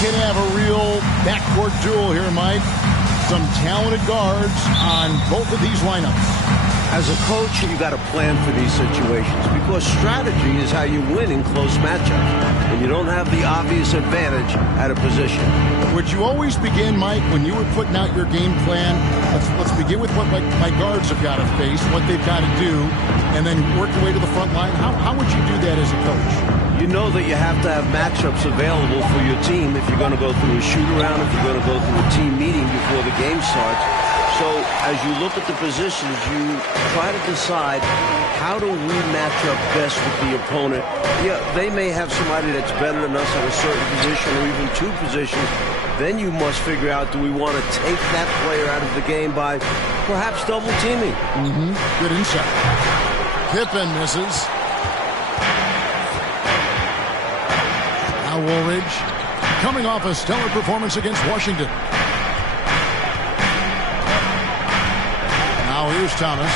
can have a real backcourt duel here, Mike. Some talented guards on both of these lineups. As a coach, you got to plan for these situations because strategy is how you win in close matchups, and you don't have the obvious advantage at a position. Would you always begin, Mike, when you were putting out your game plan? Let's begin with what my guards have got to face, what they've got to do, and then work your way to the front line. How would you do that as a coach? You know that you have to have matchups available for your team if you're going to go through a shoot-around, if you're going to go through a team meeting before the game starts. So as you look at the positions, you try to decide how do we match up best with the opponent. Yeah, they may have somebody that's better than us at a certain position or even two positions. Then you must figure out, do we want to take that player out of the game by perhaps double teaming? Good insight. Pippen misses. Now Woolridge coming off a stellar performance against Washington. Now here's Thomas.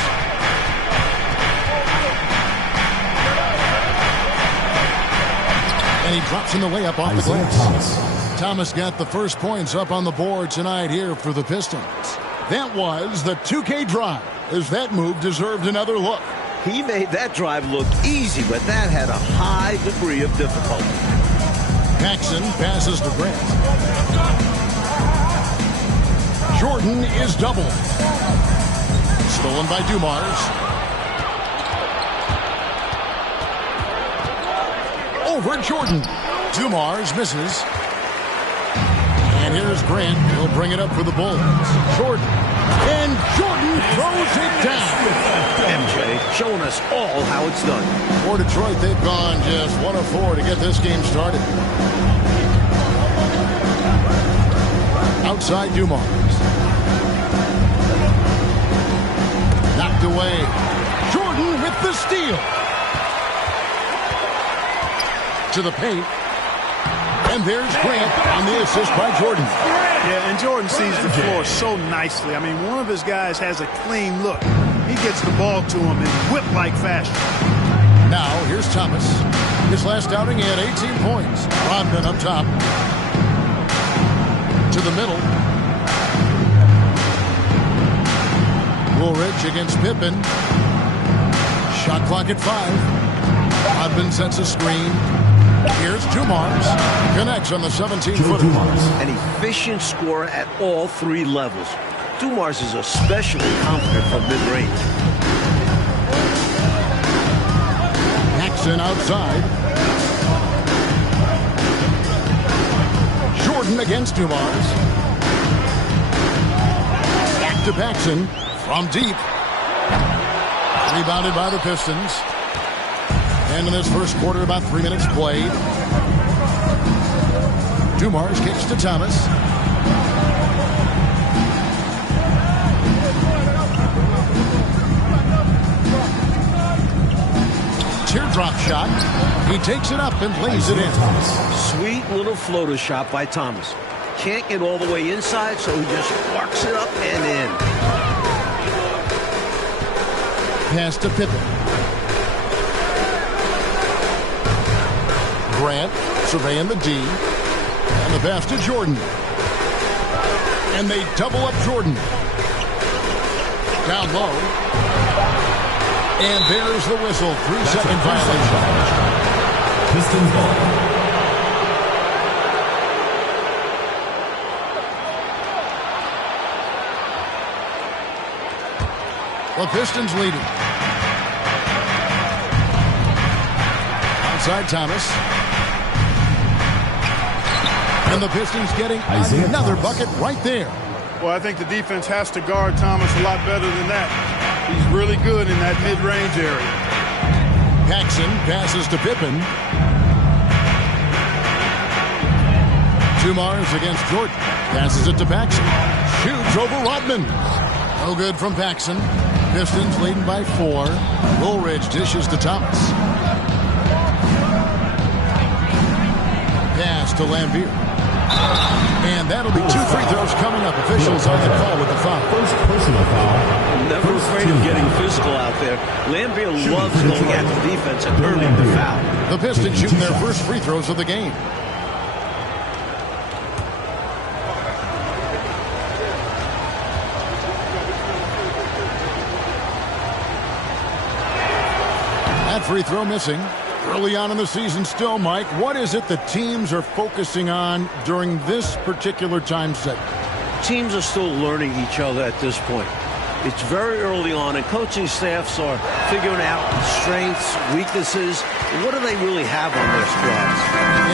And he drops in the layup off the glass. Thomas got the first points up on the board tonight here for the Pistons. That was the 2K drive, as that move deserved another look. He made that drive look easy, but that had a high degree of difficulty. Paxson passes to Grant. Jordan is doubled. Stolen by Dumars. Over Jordan. Dumars misses. And here's Grant. He'll bring it up for the Bulls. Jordan. And Jordan throws it down. MJ showing us all how it's done. For Detroit, they've gone just 1 of 4 to get this game started. Outside Dumars. Knocked away. Jordan with the steal. To the paint. And there's Grant on the assist by Jordan. Yeah, and Jordan sees the floor so nicely. I mean, one of his guys has a clean look. He gets the ball to him in whip-like fashion. Now, here's Thomas. His last outing, he had 18 points. Rodman up top. To the middle. Woolridge against Pippen. Shot clock at 5. Rodman sets a screen. Here's Dumars. Connects on the 17-footer. An efficient scorer at all 3 levels. Dumars is especially confident from mid-range. Paxson outside. Jordan against Dumars. Back to Paxson from deep. Rebounded by the Pistons. And in this first quarter, about 3 minutes played. Dumars kicks to Thomas. Teardrop shot. He takes it up and lays it in. Sweet little floater shot by Thomas. Can't get all the way inside, so he just sparks it up and in. Pass to Pippen. Grant surveying the D. And the pass to Jordan. And they double up Jordan. Down low. And there's the whistle. 3-second violation. Pistons ball. The Pistons leading. Outside Thomas. And the Pistons getting another bucket right there. Well, I think the defense has to guard Thomas a lot better than that. He's really good in that mid-range area. Paxson passes to Pippen. Dumars against Jordan. Passes it to Paxson. Shoots over Rodman. No good from Paxson. Pistons leading by 4. Woolridge dishes to Thomas. Pass to Lambeer. And that'll be 2 free throws coming up. Officials on the call with the foul. First personal foul. Never afraid of getting physical out there. Lambeer loves going at the defense and earning the foul. The Pistons shooting their first free throws of the game. free throw missing. Early on in the season still, Mike, what is it that teams are focusing on during this particular time set? Teams are still learning each other at this point. It's very early on, and coaching staffs are figuring out strengths, weaknesses. What do they really have on their squads?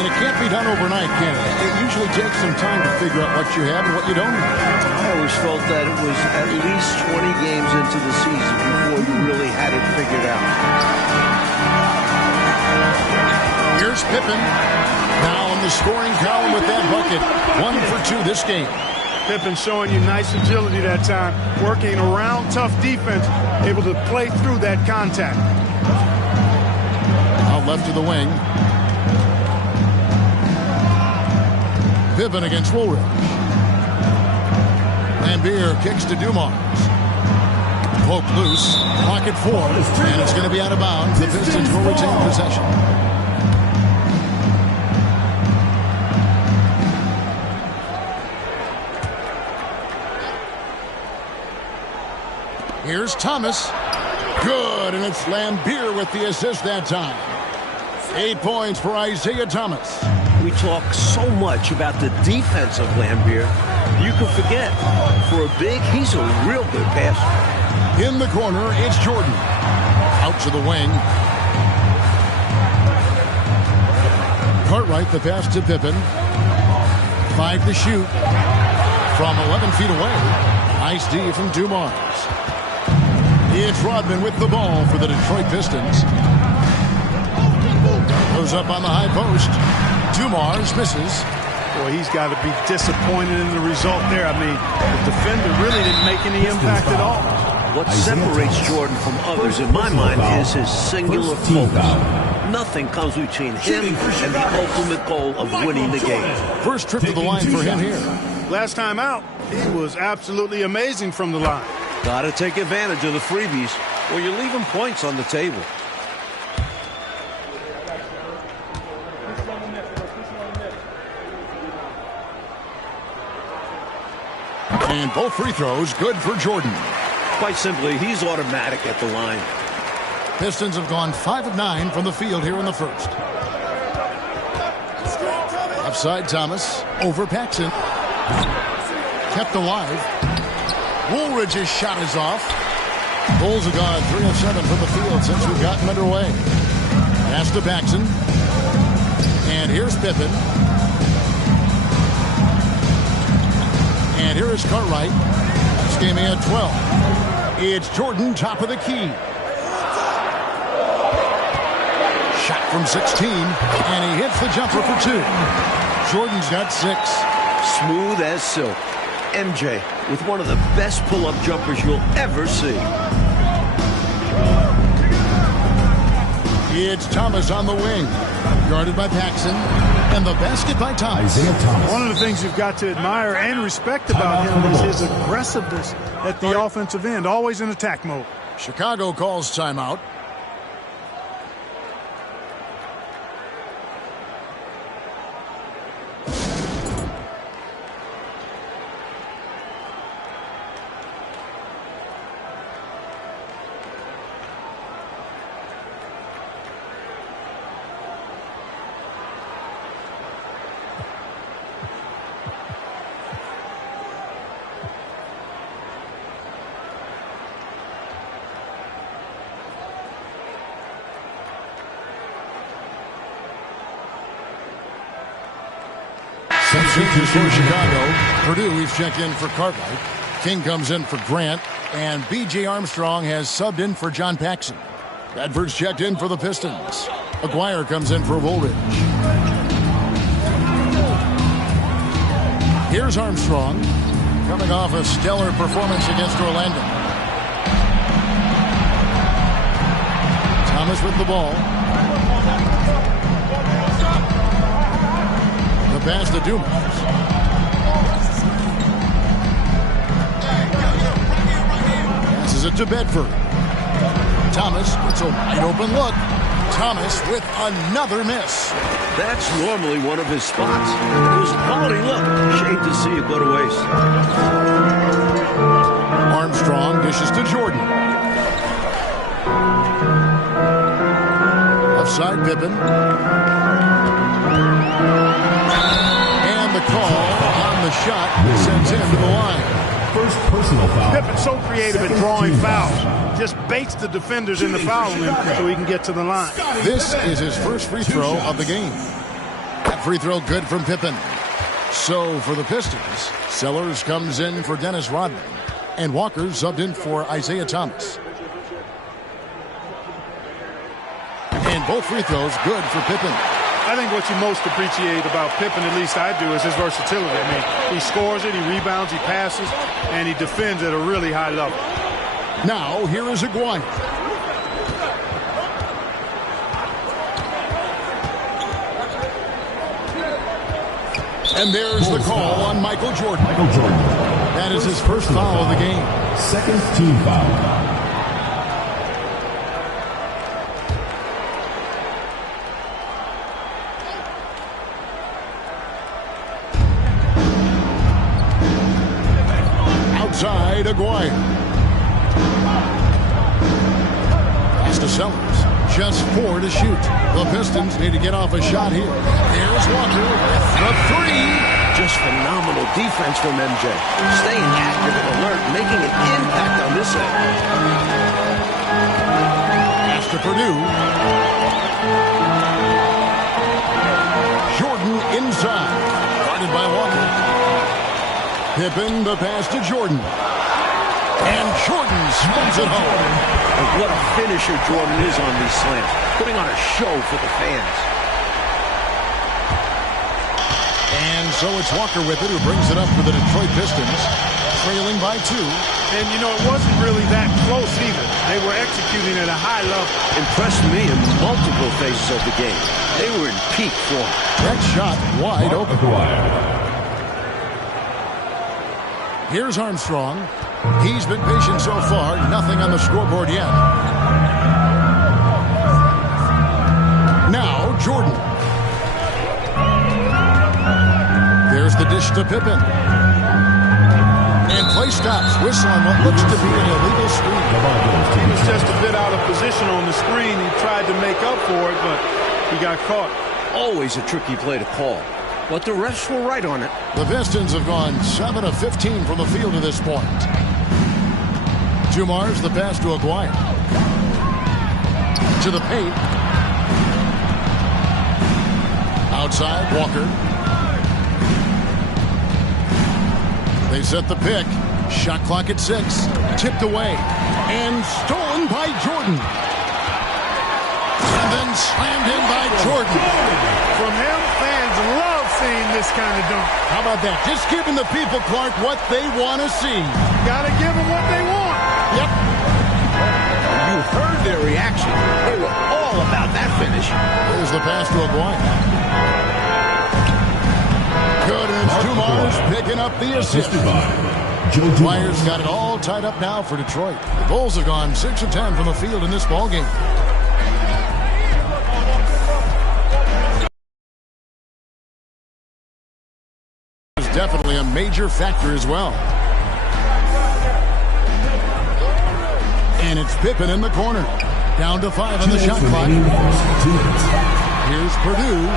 And it can't be done overnight, can it? It usually takes some time to figure out what you have and what you don't have. I always felt that it was at least 20 games into the season before you really had it figured out. Here's Pippen. Now in the scoring column with that bucket. 1 for 2 this game. Pippen showing you nice agility that time, working around tough defense, able to play through that contact. Out left to the wing. Pippen against Woolridge. Lambier kicks to Dumars. Poke loose. Pocket 4. And it's going to be out of bounds. The Pistons will retain possession. Here's Thomas. Good, and it's Lambier with the assist that time. 8 points for Isaiah Thomas. We talk so much about the defense of Lambier. You can forget, for a big, he's a real good passer. In the corner, it's Jordan. Out to the wing. Cartwright, the pass to Pippen. 5 to shoot. From 11 feet away. Nice D from Dumars. It's Rodman with the ball for the Detroit Pistons. Goes up on the high post. Dumars misses. Boy, he's got to be disappointed in the result there. I mean, the defender really didn't make any impact at all. What separates Jordan from others, in my mind, is his singular focus. Nothing comes between him and the ultimate goal of winning the game. First trip to the line for him here. Last time out, he was absolutely amazing from the line. Got to take advantage of the freebies, or you're leaving points on the table. And both free throws good for Jordan. Quite simply, he's automatic at the line. Pistons have gone 5 of 9 from the field here in the first. Upside Thomas over Paxson. Kept alive. Woolridge's shot is off. Bulls have gone 3 of 7 from the field since we've gotten underway. Pass to Paxson. And here's Pippen. And here is Cartwright. This game at 12. It's Jordan, top of the key. Shot from 16. And he hits the jumper for 2. Jordan's got 6. Smooth as silk. MJ with one of the best pull-up jumpers you'll ever see. It's Thomas on the wing. Guarded by Paxson. And the basket by Thomas. Isaiah Thomas. One of the things you've got to admire and respect about him is his aggressiveness at the offensive end, always in attack mode. Chicago calls timeout. Substitutes for Chicago. Purdue, we've checked in for Cartwright. King comes in for Grant. And B.J. Armstrong has subbed in for John Paxson. Bedford's checked in for the Pistons. Aguirre comes in for Woolridge. Here's Armstrong, coming off a stellar performance against Orlando. Thomas with the ball. The pass to Dumars. Passes it to Bedford. Thomas gets a wide open look. Thomas with another miss. That's normally one of his spots. It was a quality look. Shame to see it go to waste. Armstrong dishes to Jordan. side, Pippen. And the call on the shot sends him to the line. First personal foul. Pippen's so creative at drawing fouls. Just baits the defenders in the foul limb so he can get to the line. This is his first free throw of the game. That free throw good from Pippen. So for the Pistons, Sellers comes in for Dennis Rodman. And Walker subbed in for Isaiah Thomas. And both free throws good for Pippen. I think what you most appreciate about Pippen, at least I do, is his versatility. I mean, he scores it, he rebounds, he passes, and he defends at a really high level. Now, here is Aguirre. And there's the call on Michael Jordan. Michael Jordan. That is his first foul of the game. Second team foul. Outside, Aguirre. Pass to Sellers. Just 4 to shoot. The Pistons need to get off a shot here. Here's Walker with the 3. Just phenomenal defense from MJ. Staying active and alert, making an impact on this end. Pass to Purdue. Jordan inside. Guarded by Walker. Pippen, the pass to Jordan. And Jordan spins it home. And what a finisher Jordan is on these slams. Putting on a show for the fans. And so it's Walker with it who brings it up for the Detroit Pistons. Trailing by 2. And, you know, it wasn't really that close either. They were executing at a high level. Impressed me in multiple phases of the game. They were in peak form. That shot wide open. Here's Armstrong. He's been patient so far. Nothing on the scoreboard yet. Now, Jordan. There's the dish to Pippen. And play stops. Whistle on what looks to be an illegal screen. He was just a bit out of position on the screen. He tried to make up for it, but he got caught. Always a tricky play to call. But the refs were right on it. The Pistons have gone 7 of 15 from the field to this point. Dumars, the pass to Aguirre. To the paint. Outside, Walker. They set the pick. Shot clock at 6. Tipped away. And stolen by Jordan. And then slammed in by Jordan. From him, fans love seeing this kind of dunk. How about that? Just giving the people, Clark, what they want to see. Got to give them what they want. Yep. You heard their reaction. They were all about that finish. Here's the pass to Aguirre. Good, and it's Dumars picking up the assist. Myers got it all tied up now for Detroit. The Bulls have gone 6 of 10 from the field in this ballgame. Definitely a major factor as well. And it's Pippen in the corner. Down to 5 on the shot clock. Here's Purdue.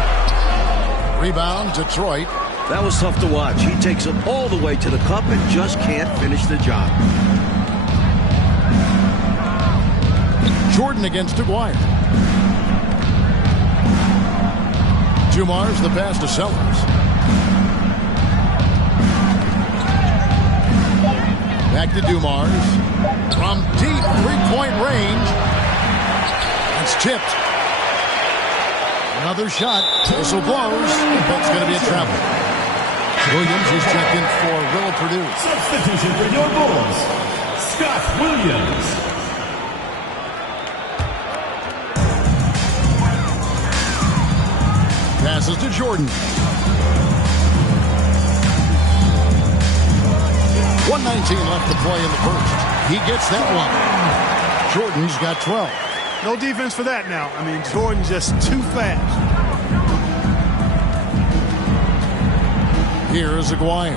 Rebound, Detroit. That was tough to watch. He takes it all the way to the cup and just can't finish the job. Jordan against Aguirre. Dumars, the pass to Sellers. Back to Dumars. From deep three-point range. It's tipped. Another shot. Whistle blows. That's going to be a travel. Williams is checked in for Will Purdue. Substitution for your Bulls, Scott Williams. Passes to Jordan. 1:19 left to play in the first. He gets that one. Jordan's got 12. No defense for that now. I mean, Jordan's just too fast. Here is Aguirre.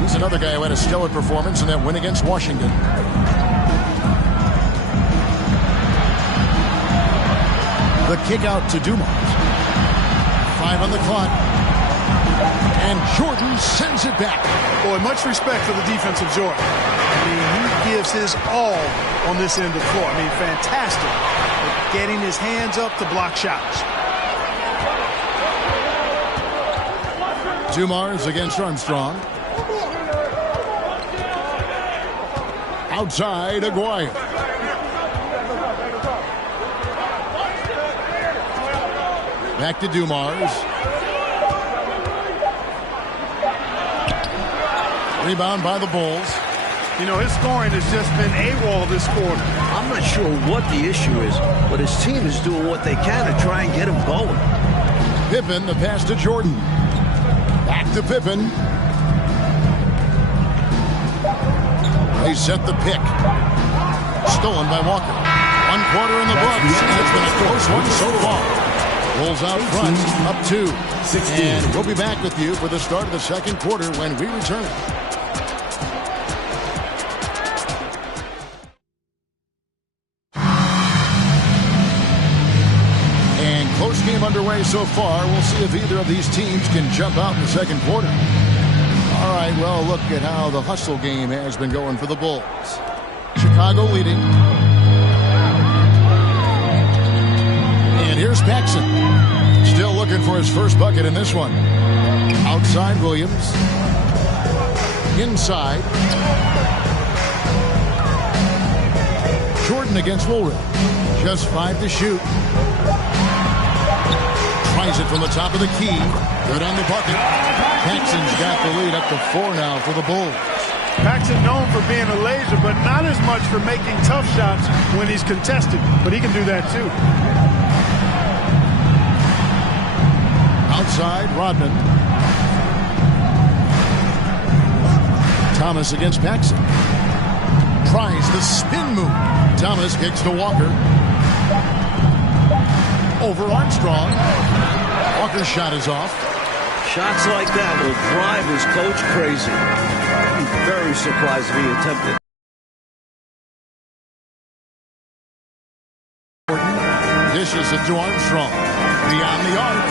He's another guy who had a stellar performance in that win against Washington. The kick out to Dumars. 5 on the clock. And Jordan sends it back. Boy, much respect for the defensive Jordan. I mean, he gives his all on this end of the floor. I mean, fantastic at getting his hands up to block shots. Dumars against Armstrong. Outside, Aguirre. Back to Dumars. Rebound by the Bulls. You know, his scoring has just been AWOL this quarter. I'm not sure what the issue is, but his team is doing what they can to try and get him going. Pippen, the pass to Jordan. Back to Pippen. They set the pick. Stolen by Walker. 1 quarter in the books, and it's been a close one so far. Bulls out front, up 2. And we'll be back with you for the start of the second quarter when we return. And close game underway so far. We'll see if either of these teams can jump out in the second quarter. All right, well, look at how the hustle game has been going for the Bulls. Chicago leading. And here's Paxson. Still looking for his first bucket in this one. Outside Williams. Inside. Jordan against Woolridge. Just 5 to shoot. Tries it from the top of the key. Good on the bucket. Paxson's got the lead up to 4 now for the Bulls. Paxson known for being a laser, but not as much for making tough shots when he's contested. But he can do that too. Outside, Rodman. Thomas against Paxson. Tries the spin move. Thomas kicks to Walker. Over Armstrong. Walker's shot is off. Shots like that will drive his coach crazy. I'd be very surprised if he attempted. Dishes it to Armstrong. Beyond the arc.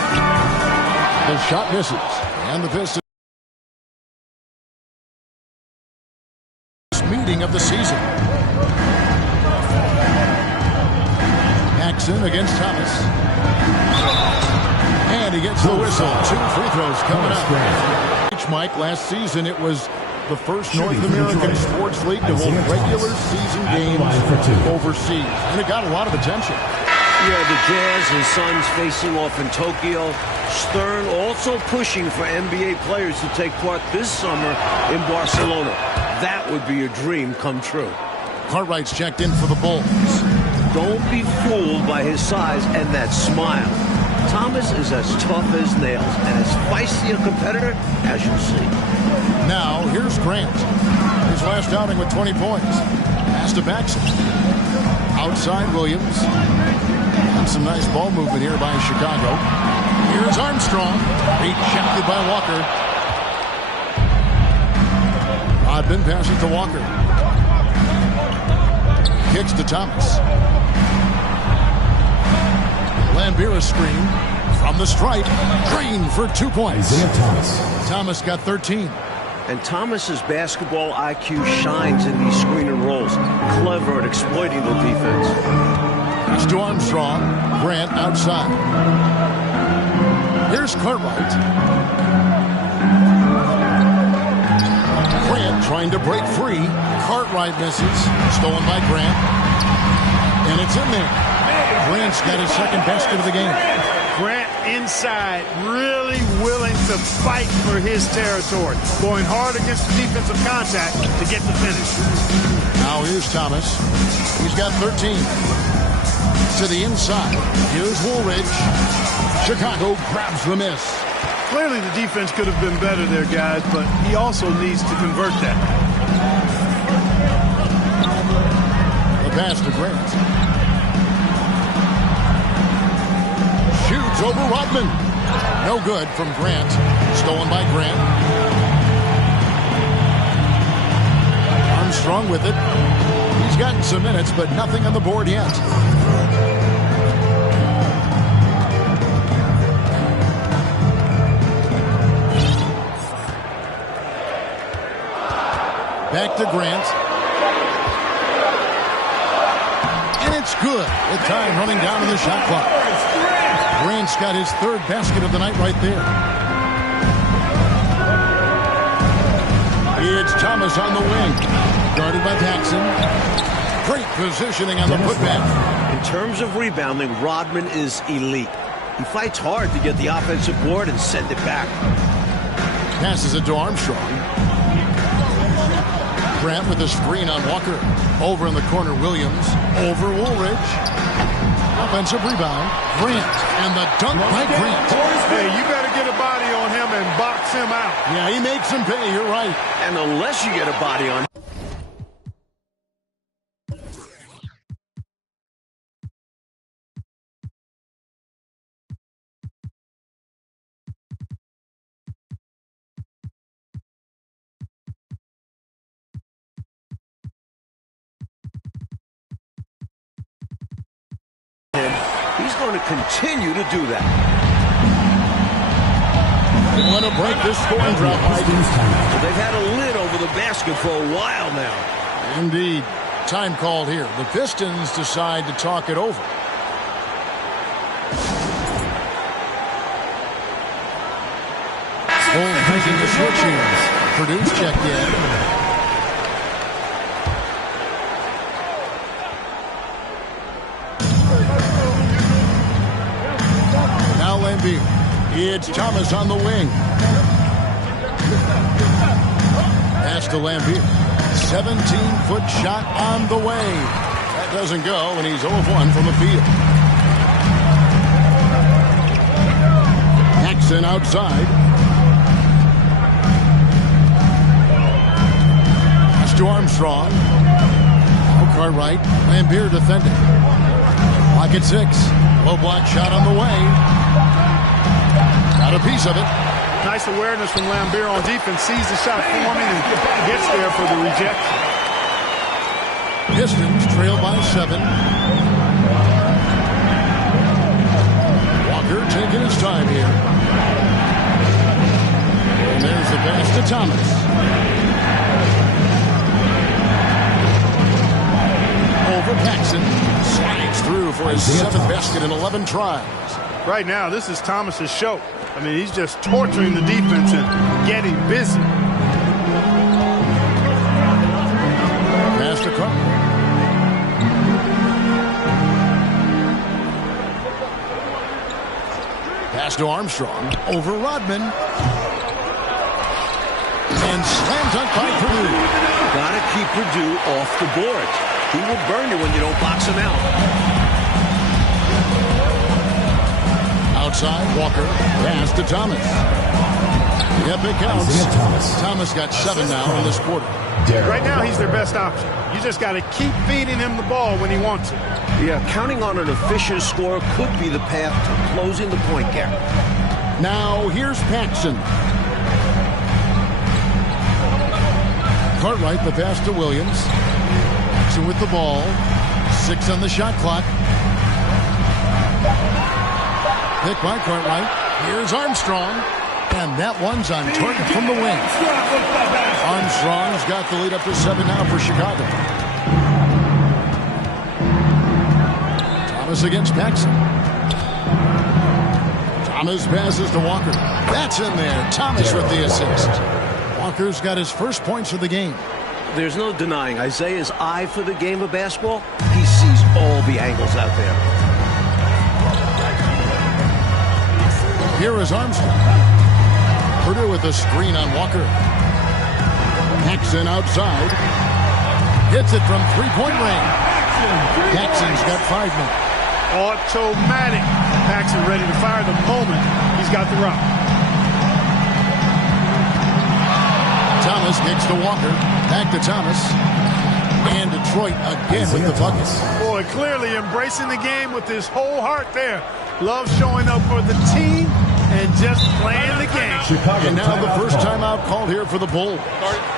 The shot misses. And the Pistons. Meeting of the season. Paxson against Thomas. And he gets the whistle. 2 free throws coming up. Mike, last season it was the first North American sports league to hold regular season games overseas. And it got a lot of attention. Yeah, the Jazz and Suns facing off in Tokyo. Stern also pushing for NBA players to take part this summer in Barcelona. That would be a dream come true. Cartwright's checked in for the Bulls. Don't be fooled by his size and that smile. Thomas is as tough as nails and as feisty a competitor as you'll see. Now, here's Grant. His last outing with 20 points. Pass to Paxson. Outside Williams. And some nice ball movement here by Chicago. Here's Armstrong. Rejected by Walker. Rodman passes to Walker. Kicks to Thomas. Lambira screen from the stripe. Green for 2 points. Thomas got 13. And Thomas's basketball IQ shines in these screen and rolls. Clever at exploiting the defense. Pass to Armstrong. Grant outside. Here's Cartwright. Grant trying to break free. Cartwright misses. Stolen by Grant. And it's in there. Grant's got his second basket of the game. Grant inside, really willing to fight for his territory. Going hard against the defensive contact to get the finish. Now here's Thomas. He's got 13. To the inside. Here's Woolridge. Chicago grabs the miss. Clearly the defense could have been better there, guys, but he also needs to convert that. The pass to Grant. Shoots over Rodman. No good from Grant. Stolen by Grant. Armstrong with it. He's gotten some minutes, but nothing on the board yet. to Grant. And it's good. With time running down in the shot clock. Grant's got his third basket of the night right there. It's Thomas on the wing. Guarded by Paxson. Great positioning on the putback. In terms of rebounding, Rodman is elite. He fights hard to get the offensive board and send it back. Passes it to Armstrong. Grant with the screen on Walker. Over in the corner, Williams. Over Woolridge. Offensive rebound. Grant. And the dunk by Grant. Hey, you better get a body on him and box him out. Yeah, he makes him pay. You're right. And unless you get a body on him. He's going to continue to do that. They want to break this scoring drought. So they've had a lid over the basket for a while now. Indeed. Time called here. The Pistons decide to talk it over. Bull taking the switch here. Purdue's checked in. It's Thomas on the wing. Pass to Lambier. 17-foot shot on the way. That doesn't go, and he's 0 of 1 from the field. Paxson outside. Pass to Armstrong. Now Cartwright. Lambier defending. Clock at 6. Low block shot on the way. Got a piece of it. Nice awareness from Lambier on defense. Sees the shot forming and gets there for the rejection. Pistons trail by 7. Walker taking his time here. And there's the pass to Thomas. Over Paxson. Slides through for his 7th basket in 11 tries. Right now, this is Thomas's show. I mean, he's just torturing the defense and getting busy. Pass to Carter. Pass to Armstrong. Over Rodman. And slam dunk by Purdue. Gotta keep Purdue off the board. He will burn you when you don't box him out. Outside, Walker. Pass to Thomas. Yep, it counts. Thomas got 7 now in this quarter. Right now, he's their best option. You just got to keep feeding him the ball when he wants it. Yeah, counting on an efficient score could be the path to closing the point gap. Now, here's Paxson. Cartwright, the pass to Williams. Paxson with the ball. 6 on the shot clock. Pick by Cartwright. Here's Armstrong. And that one's on target from the wing. Armstrong's got the lead up to 7 now for Chicago. Thomas against Paxson. Thomas passes to Walker. That's in there. Thomas with the assist. Walker's got his first points of the game. There's no denying Isaiah's eye for the game of basketball. He sees all the angles out there. Here is Armstrong. Purdue with the screen on Walker. Paxson outside. Hits it from three-point range. Paxson's got 5 minutes. Automatic. Paxson ready to fire the moment he's got the rock. Thomas kicks to Walker. Back to Thomas. And Detroit again with the buckets. Boy, clearly embracing the game with his whole heart there. Love showing up for the team and just playing the game. And now the first timeout called here for the Bulls.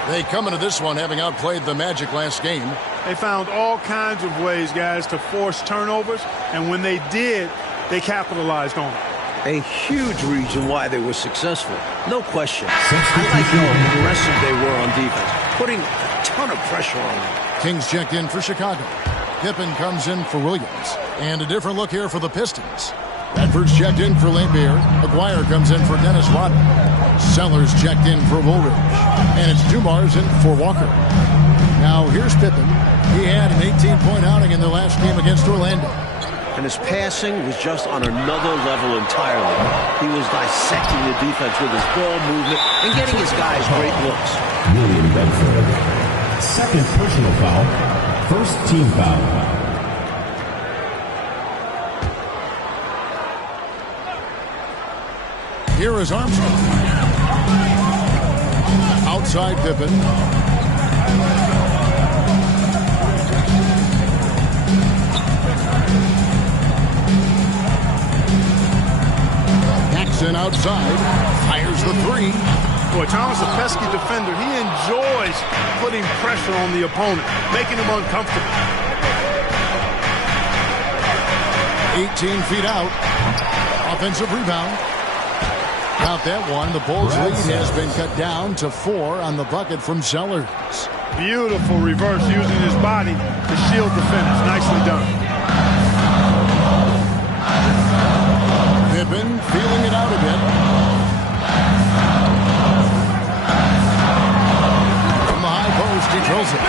They come into this one having outplayed the Magic last game. They found all kinds of ways, guys, to force turnovers, and when they did, they capitalized on it. A huge reason why they were successful. No question. I like how aggressive they were on defense. Putting ton of pressure on him. Kings checked in for Chicago. Pippen comes in for Williams. And a different look here for the Pistons. Redford's checked in for Laimbeer. Aguirre comes in for Dennis Rodman. Sellers checked in for Woolridge. And it's Dumars in for Walker. Now here's Pippen. He had an 18-point outing in their last game against Orlando. And his passing was just on another level entirely. He was dissecting the defense with his ball movement and getting his guys great looks. William Bedford. Second personal foul. First team foul. Here is Armstrong. Outside Pippen. Jackson outside. Fires the three. Boy, Thomas, a pesky defender. He enjoys putting pressure on the opponent, making him uncomfortable. 18 feet out. Offensive rebound. Out that one. The Bulls' lead has been cut down to 4 on the bucket from Sellers. Beautiful reverse using his body to shield the finish. Nicely done. Pippen feeling it out a bit. From the high post, he drills it.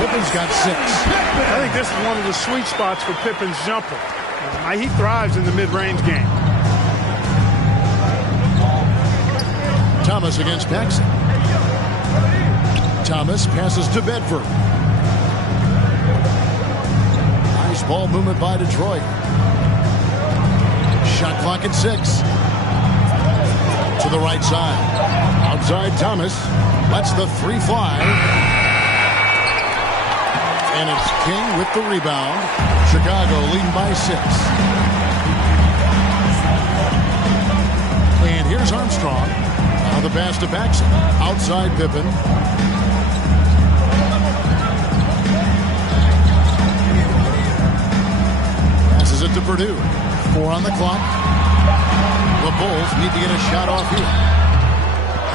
Pippen's got 6. I think this is one of the sweet spots for Pippen's jumper. He thrives in the mid-range game. Thomas against Paxson. Thomas passes to Bedford. Nice ball movement by Detroit. Shot clock at 6. To the right side. Outside Thomas. Lets the 3 fly. And it's King with the rebound. Chicago leading by 6. And here's Armstrong. Now the pass to Paxson. Outside Pippen. Passes it to Purdue. 4 on the clock. The Bulls need to get a shot off here.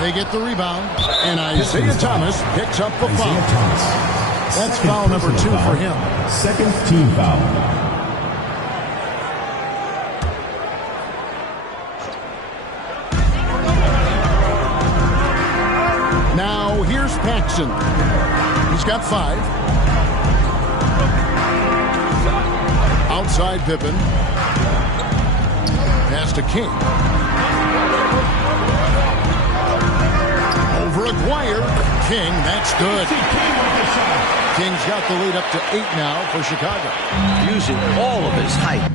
They get the rebound. And Isaiah Thomas picks up the foul. That's foul number 2 for him. Second team foul. Now here's Paxson. He's got 5. Outside Pippen. Pass to King. Over Aguirre. King, that's good. King's got the lead up to 8 now for Chicago. Using all of his height.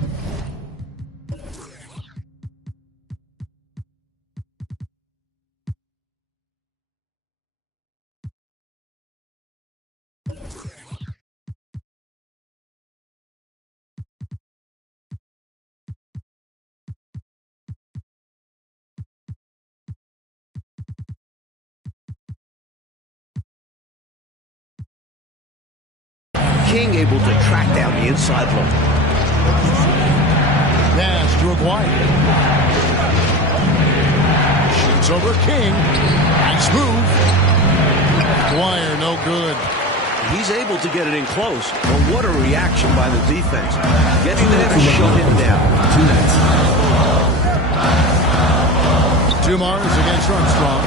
King able to track down the inside look. Pass to Aguirre. Shoots over King. Nice move. Aguirre, no good. He's able to get it in close, but what a reaction by the defense. Getting there to shut him down. Dumars against Armstrong.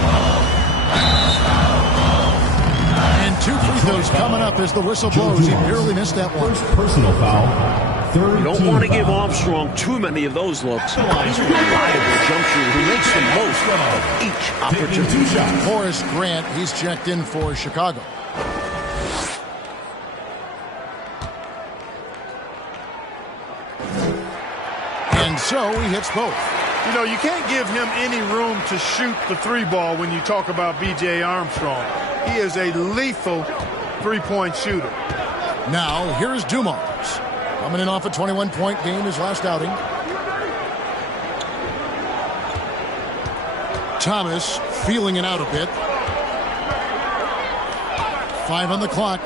And 2 free throws coming up as the whistle blows. He barely missed that one. First personal foul. Third You don't team want to give foul. Armstrong too many of those looks. He's a reliable jump shooter who makes the most of each Taking 2 opportunity. shots. Horace Grant, he's checked in for Chicago. And so he hits both. You know, you can't give him any room to shoot the 3 ball when you talk about B.J. Armstrong. He is a lethal 3-point shooter. Now, here's Dumars. Coming in off a 21-point game his last outing. Thomas feeling it out a bit. 5 on the clock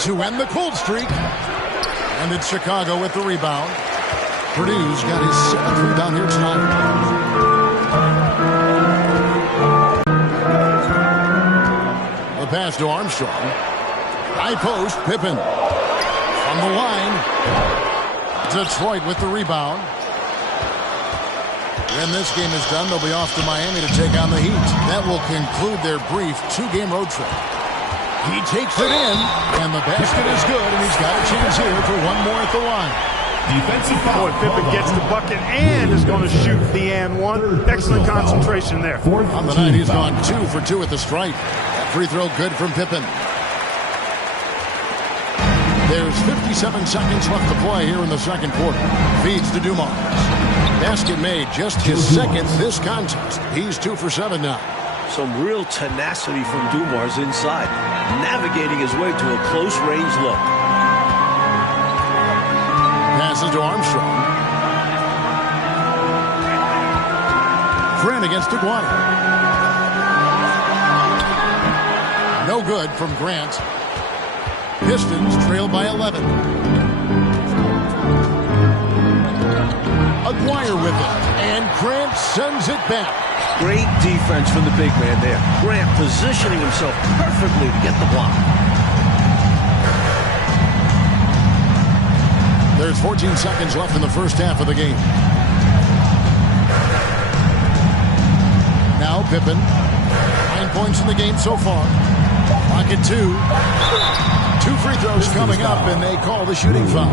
to end the cold streak. And it's Chicago with the rebound. Purdue's got his 7th rebound here tonight. The pass to Armstrong. High post, Pippen. On the line. Detroit with the rebound. When this game is done, they'll be off to Miami to take on the Heat. That will conclude their brief 2-game road trip. He takes it in, and the basket is good, and he's got a chance here for one more at the line. Defensive foul. Boy, Pippen gets the bucket and is going to shoot the and one. Excellent concentration there. On the night, he's gone 2 for 2 at the stripe. That free throw good from Pippen. There's 57 seconds left to play here in the second quarter. Feeds to Dumars. Basket made, just his second this contest. He's 2 for 7 now. Some real tenacity from Dumars inside, navigating his way to a close-range look. Passes to Armstrong. Grant against Aguirre. No good from Grant. Pistons trail by 11. Aguirre with it, and Grant sends it back. Great defense from the big man there. Grant positioning himself perfectly to get the block. There's 14 seconds left in the first half of the game. Now Pippen. 9 points in the game so far. Pocket 2. 2 free throws coming up, and they call the shooting foul.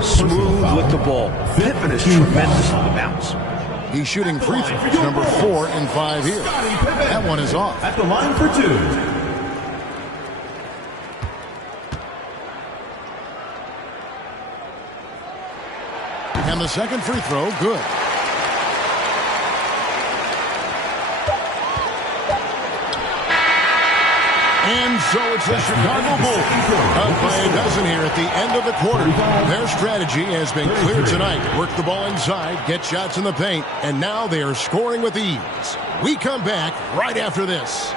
Smooth with the ball. Pippen is tremendous on the bounce. He's shooting free throws, number 4 in 5 here. That one is off. At the line for 2. And the second free throw, good. And so it's the Chicago Bulls up by a dozen here at the end of the quarter. Their strategy has been clear tonight. Work the ball inside, get shots in the paint, and now they are scoring with ease. We come back right after this.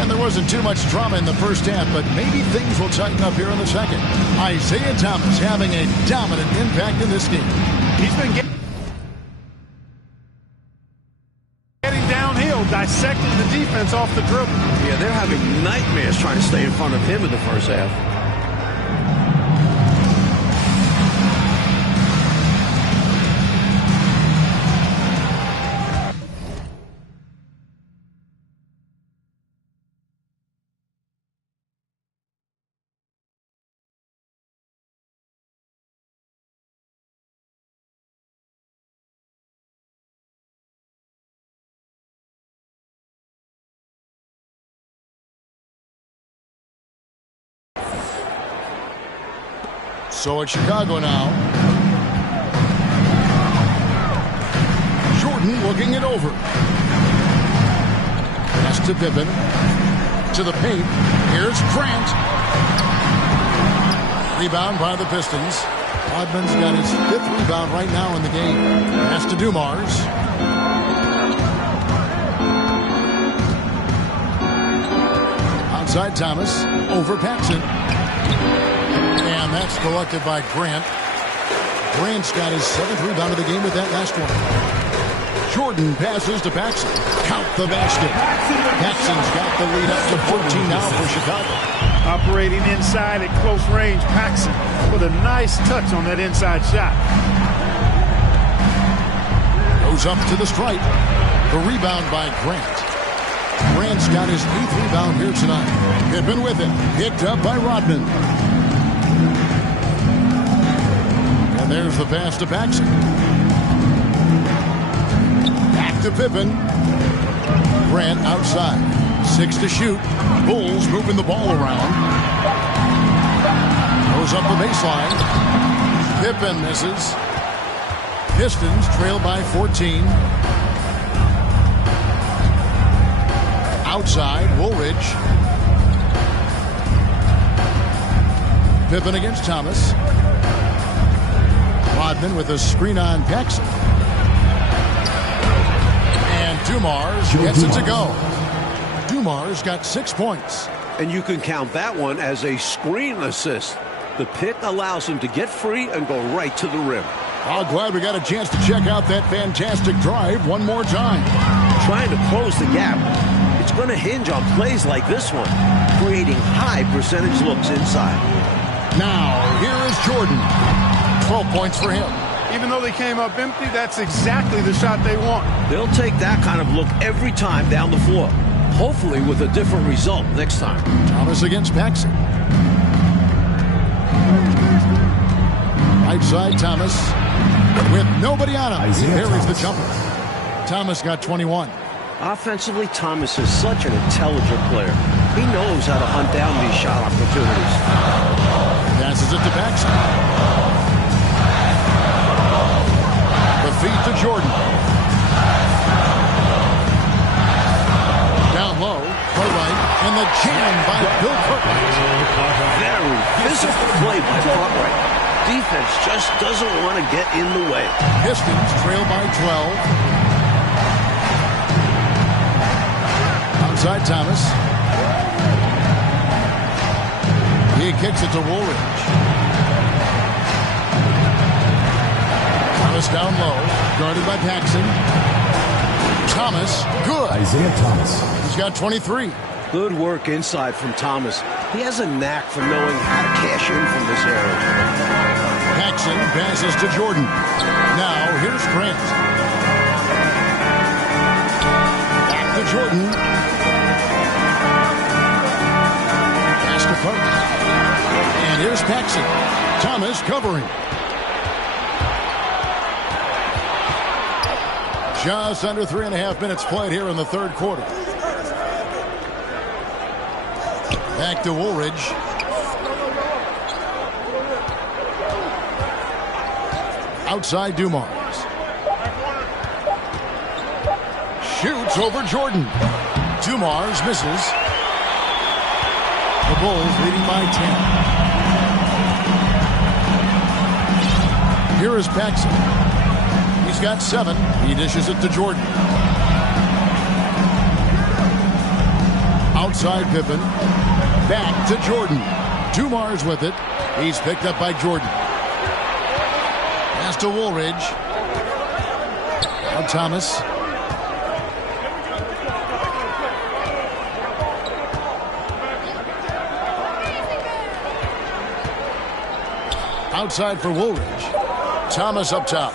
And there wasn't too much drama in the first half, but maybe things will tighten up here in the second. Isaiah Thomas having a dominant impact in this game. He's been getting downhill, dissecting the defense off the dribble. Yeah, they're having nightmares trying to stay in front of him in the first half. So it's Chicago now. Jordan looking it over. Pass to Pippen. To the paint. Here's Grant. Rebound by the Pistons. Rodman's got his 5th rebound right now in the game. Pass to Dumars. Outside Thomas. Over Paxson. And that's collected by Grant. Grant's got his 7th rebound of the game with that last one. Jordan passes to Paxson. Count the basket. Paxson's got the lead up to 14 now for Chicago. Operating inside at close range, Paxson with a nice touch on that inside shot. Goes up to the stripe. The rebound by Grant. Grant's got his 8th rebound here tonight. Pippen with it. Picked up by Rodman. And there's the pass to Paxson. Back to Pippen. Grant outside. 6 to shoot. Bulls moving the ball around. Goes up the baseline. Pippen misses. Pistons trail by 14. Outside, Woolridge. Pippen against Thomas. Rodman with a screen on Paxson. And Dumars gets it to go. Dumars got 6 points. And you can count that one as a screen assist. The pick allows him to get free and go right to the rim. Oh, glad we got a chance to check out that fantastic drive one more time. Trying to close the gap. It's going to hinge on plays like this one, creating high percentage looks inside. Now, here is Jordan. 12 points for him. Even though they came up empty, that's exactly the shot they want. They'll take that kind of look every time down the floor, hopefully with a different result next time. Thomas against Paxson. Right side, Thomas. With nobody on him, he buries the jumper. Thomas got 21. Offensively, Thomas is such an intelligent player. He knows how to hunt down these shot opportunities. Passes it to Paxson. The feed to Jordan. Down low, Cartwright, and the jam by Bill Cartwright. Very physical play by Cartwright. Defense just doesn't want to get in the way. Pistons trail by 12. Outside Thomas. He kicks it to Woolridge. Thomas down low, guarded by Paxson. Thomas, good. Isaiah Thomas. He's got 23. Good work inside from Thomas. He has a knack for knowing how to cash in from this area. Paxson passes to Jordan. Now, here's Grant. Back to Jordan. Pass to Cartwright. And here's Paxson. Thomas covering. Just under 3.5 minutes played here in the third quarter. Back to Woolridge. Outside Dumars. Shoots over Jordan. Dumars misses. The Bulls leading by 10. Here is Paxson. He's got 7. He dishes it to Jordan. Outside Pippen. Back to Jordan. Dumars with it. He's picked up by Jordan. Pass to Woolridge. Now Thomas. Outside for Woolridge. Thomas up top.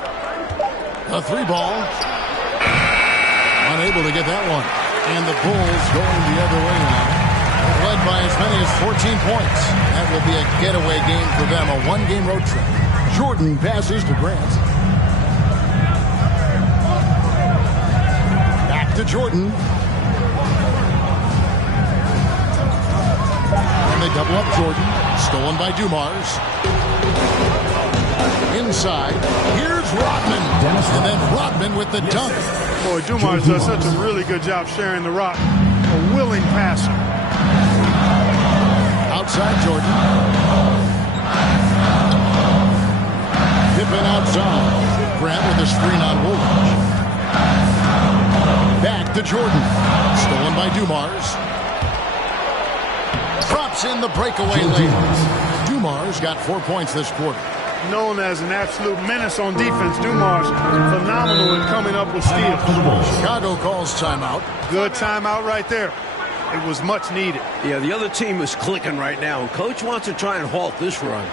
A 3-ball. Unable to get that one. And the Bulls going the other way now. Led by as many as 14 points. That will be a getaway game for them. A 1-game road trip. Jordan passes to Grant. Back to Jordan. And they double up Jordan. Stolen by Dumars. Inside. Here's Rodman. And then Rodman with the dunk. Boy, Dumars does such a really good job sharing the rock. A willing passer. Outside Jordan. Pippen outside. Grant with a screen on Woolridge. Back to Jordan. Stolen by Dumars. Drops in the breakaway lane. Dumars got 4 points this quarter. Known as an absolute menace on defense, Dumars phenomenal in coming up with steals. Chicago calls timeout. Good timeout right there. It was much needed. Yeah, the other team is clicking right now, and Coach wants to try and halt this run.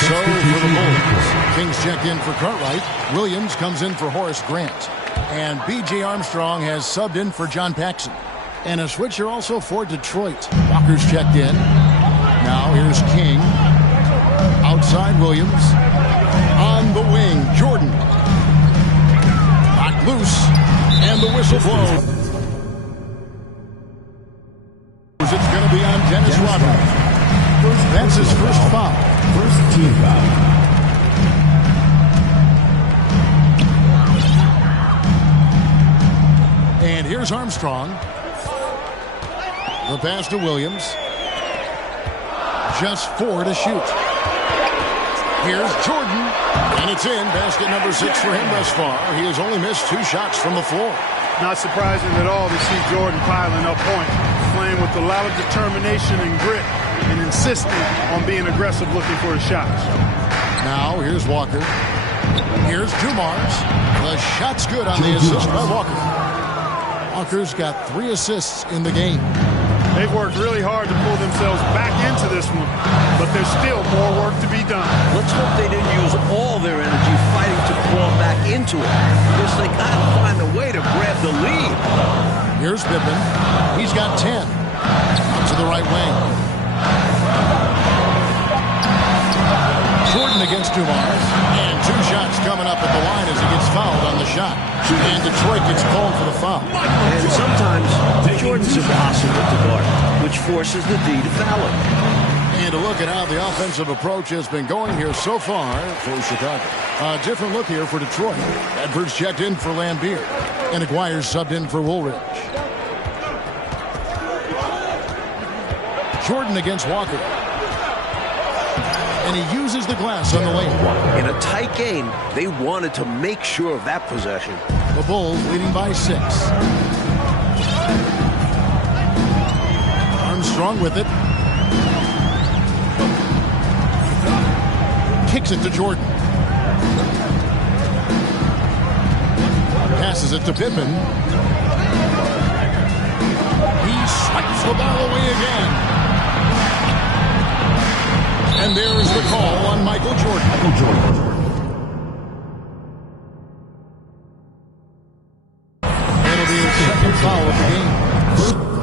So for the Bulls, Kings check in for Cartwright. Williams comes in for Horace Grant. And B.J. Armstrong has subbed in for John Paxson. And a switcher also for Detroit. Walker's checked in. Now here's King. Outside Williams. On the wing, Jordan. Knocked loose. And the whistle blows. It's going to be on Dennis Rodman. That's his first foul. First team foul. And here's Armstrong. The pass to Williams. Just 4 to shoot. Here's Jordan. And it's in. Basket number 6 for him thus far. He has only missed 2 shots from the floor. Not surprising at all to see Jordan piling up points. playing with a lot of determination and grit and insisting on being aggressive looking for his shots. Now, here's Walker. Here's Dumars. The shot's good on the assist by Walker. Walker's got 3 assists in the game. They've worked really hard to pull themselves back into this one, but there's still more work to be done. Let's hope they didn't use all their energy fighting to claw back into it, because they got to find a way to grab the lead. Here's Pippen. He's got 10. Out to the right wing. Jordan against Dumars. And 2 shots coming up at the line as he gets fouled on the shot. And Detroit gets called for the foul. And sometimes Jordan's impossible to guard, which forces the D to foul him. And a look at how the offensive approach has been going here so far for Chicago. A different look here for Detroit. Edwards checked in for Lambeer. And Aguirre subbed in for Woolridge. Jordan against Walker. And he uses the glass on the lane. In a tight game, they wanted to make sure of that possession. The Bulls leading by 6. Armstrong with it. Kicks it to Jordan. Passes it to Pippen. He swipes the ball away again. And there is the call on Michael Jordan. It'll be his second foul of the game.